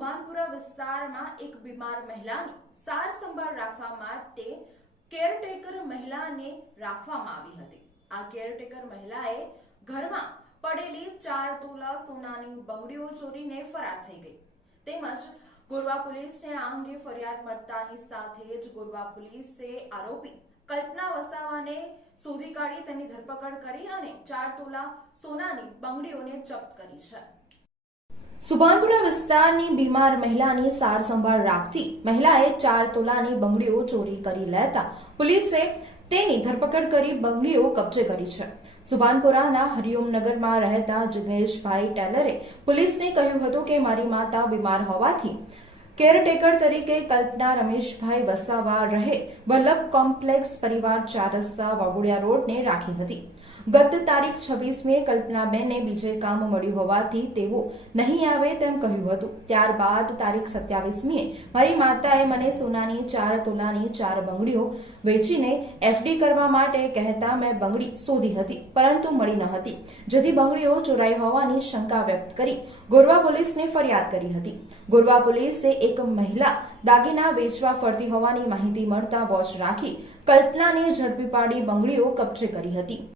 સુભાનપુરા વિસ્તારમાં એક બીમાર મહિલાની સાર સંભાળ રાખવા માટે કેરટેકર મહિલાને રાખવામાં આવી હતી। આ કેરટેકર મહિલાએ ઘરમાં પડેલી 4 તોલા સોનાની બંગડીઓ ચોરીને ફરાર થઈ ગઈ। તેમજ ગોરવા પોલીસને આ અંગે ફરિયાદ મળતાની સાથે જ ગોરવા પોલીસે આરોપી કલ્પના વસાવાને શોધી કાઢી તેની ધરપકડ કરી અને 4 તોલા સોનાની બંગડીઓને જપ્ત કરી છે। સુભાનપુરા વિસ્તારની બીમાર મહિલાની સાર સંભાળ રાખતી મહિલાએ 4 તોલાની બંગડીઓ ચોરી કરી લેતા પોલીસે તેની ધરપકડ કરી બંગડીઓ કબજે કરી છે। સુભાનપુરાના હરિઓમનગરમાં રહેતા જિગ્નેશભાઈ ટેલરે પોલીસને કહ્યું હતું કે મારી માતા બીમાર હોવાથી કેરટેકર તરીકે કલ્પના રમેશભાઈ વસાવા રહે વલ્લભ કોમ્પ્લેક્સ પરિવાર 4 રસ્તા વાઘોડિયા રોડને રાખી હતી। ગત તારીખ 26 મે કલ્પનાબેનને બીજે કામ મળ્યું હોવાથી તેઓ નહીં આવે તેમ કહ્યું હતું। ત્યારબાદ તારીખ 27 મીએ મારી માતાએ મને સોનાની 4 તોલાની 4 બંગડીઓ વેચીને એફડી કરવા માટે કહેતા મેં બંગડી શોધી હતી પરંતુ મળી ન હતી, જેથી બંગડીઓ ચોરાઈ હોવાની શંકા વ્યક્ત કરી ગોરવા પોલીસને ફરિયાદ કરી હતી। ગોરવા પોલીસે એક મહિલા દાગીના વેચવા ફરતી હોવાની માહિતી મળતા વોચ રાખી કલ્પનાને ઝડપી પાડી બંગડીઓ કબજે કરી હતી।